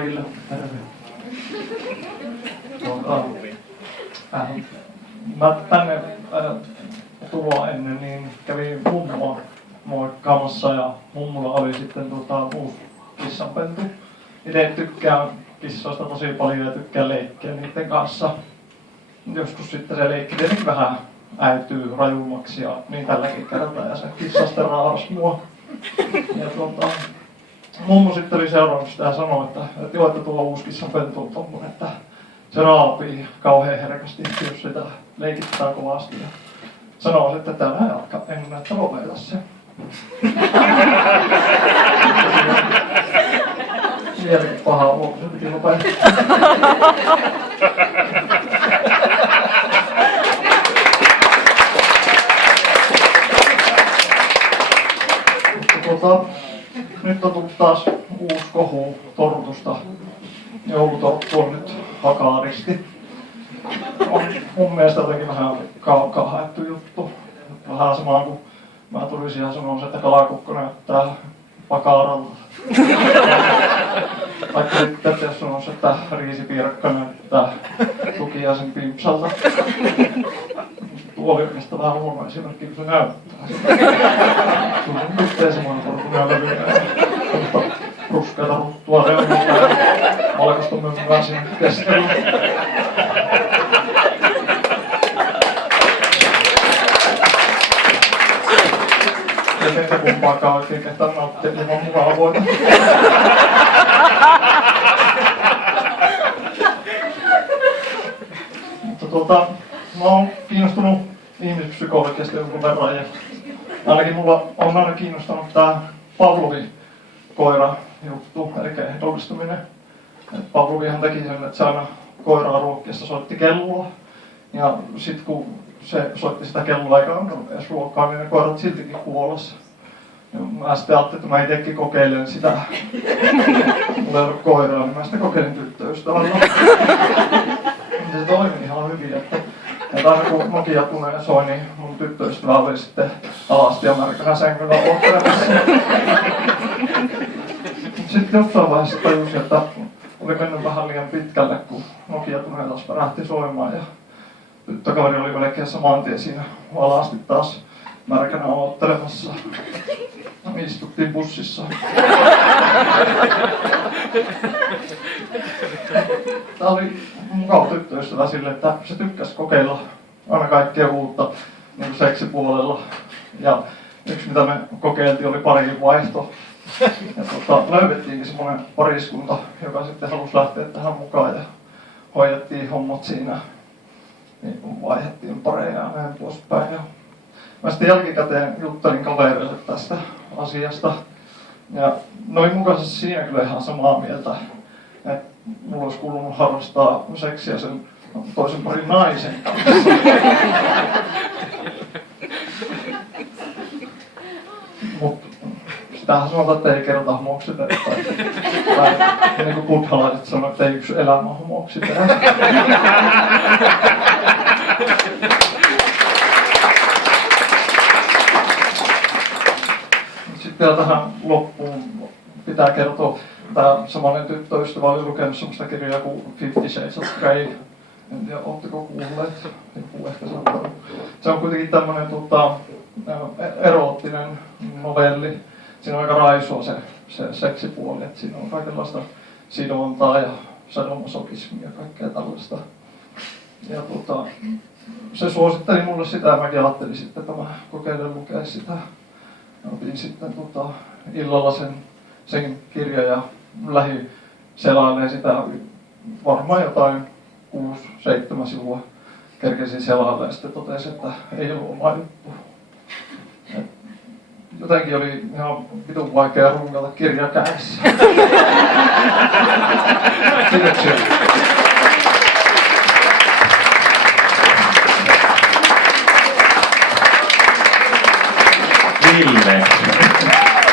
kaikille. Terve. Mä tänne tuloa ennen niin kävin mummoa moikkaamassa ja mummulla oli sitten uusi kissanpentu. Itse tykkään kissoista tosi paljon ja tykkään leikkiä niiden kanssa. Joskus sitten se leikki tietenkin vähän äityy rajummaksi ja niin tälläkin kertaa ja se kissa sitten raas mua. Ja mummo sitten oli seurannut sitä ja sanoi, että joo, että tuo uusi kissanpentu on tommonen, että se raapii kauhean herkästi, jos sitä leikittää kovasti. Ja sanoo, että tänään alkaa ennen, että lopeta se. Vieläkin paha olo, se piti lopettaa. Nyt on tullut taas uusi kohu tortusta. Joulutorttu on nyt hakaaristi. On mun mielestä jotenkin vähän kaukaa haettu juttu. Vähän samaan kuin mä tulisin ja sanoisin, että kalakukko näyttää pakaralta. Vaikka sitten jos sanoisin, että riisipiirakka näyttää tukiaisen pimpsalta. Tuo oli oikeastaan vähän huono esimerkki, kun se näyttää. Sulla on yhteen samaan porkuneen levyä. Ruskeata ruttua reunilta ja valkoista mömmää siinä keskellä. Ja teitä kumpaakaan oikein kehtaan nauttia ilman mukana voita. Mutta mä oon kiinnostunut ihmispsykologiasta jonkun verran ja ainakin mulla on aina kiinnostanut tää Pavlovin koira juttu, eli ehdollistuminen. Pavlovihan teki sen, että se aina koiraa ruokkiessa soitti kelloa. Ja sit kun se soitti sitä kelloa eikä antanut edes ruokaa, niin ne koirat siltikin kuolessa. Ja mä sitten ajattelin, että mä itsekin kokeilen sitä. Mulla ei ollut koiraa, niin mä sitten kokeilin tyttöystävällä. Se toimi ihan hyvin, että aina kun Nokia tunee soi, niin mun tyttöystävä oli sitten alasti ja märkänä sängyllä odottelemassa. Sitten jossain vaiheessa tajusin, että oli mennyt vähän liian pitkälle, kun Nokia tunee taas värähti soimaan ja tyttökaveri oli melkein saman tien siinä alasti taas märkänä odottelemassa. Me istuttiin bussissa. Tää oli mukava tyttöystävä sille, että se tykkäsi kokeilla aina kaikkea uutta niin seksipuolella. Ja yksi mitä me kokeiltiin oli parin vaihto. Ja löydettiinkin semmoinen pariskunta, joka sitten halusi lähteä tähän mukaan ja hoidettiin hommat siinä. Niin vaihdettiin pareja ja näin poispäin. Ja mä sitten jälkikäteen juttelin kaverille tästä asiasta. Ja ne oli mukaisesti siinä kyllä ihan samaa mieltä, että mulla olisi kuulunut harrastaa seksiä sen toisen parin naisen kanssa. Mut sitähän sanotaan, että ei kerrota homoksiteta. Tai niin kuin buddhalaiset sanoo, että ei yksi elämä homoksiteta. Sitten vielä tähän loppuun pitää kertoa, tämä samainen tyttöystävä oli lukenut sellaista kirjaa kuin 50 Shades of Grey. En tiedä, ootteko kuulleet? Joku ehkä saattanut. Se on kuitenkin tämmöinen eroottinen novelli. Siinä on aika raisua se seksipuoli, että siinä on kaikenlaista sidontaa ja sadomasokismia ja kaikkea tällaista. Ja se suositteli mulle sitä ja mäkin ajattelin sitten, että mä kokeilen lukea sitä. Otin sitten illalla sen kirjan ja lähdin selailemaan sitä varmaan jotain 6-7 sivua kerkesin selailemaan ja sitten totesin, että ei ollut oma juttu. Jotenkin oli ihan vitun vaikea rungata kirja kädessä.